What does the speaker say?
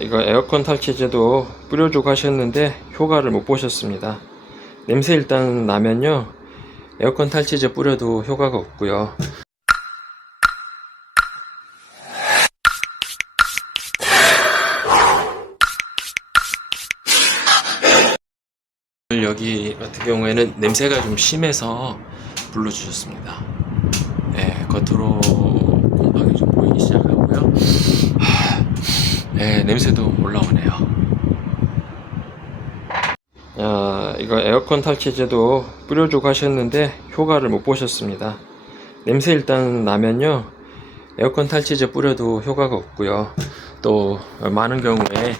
이거 에어컨 탈취제도 뿌려주고 하셨는데 효과를 못 보셨습니다. 냄새 일단 나면요, 에어컨 탈취제 뿌려도 효과가 없고요. 여기 같은 경우에는 냄새가 좀 심해서 불러주셨습니다. 네, 겉으로 곰팡이 좀 보이기 시작하고요. 네, 냄새도 올라오네요. 이거 에어컨 탈취제도 뿌려주고 하셨는데 효과를 못 보셨습니다. 냄새 일단 나면요, 에어컨 탈취제 뿌려도 효과가 없고요. 또 많은 경우에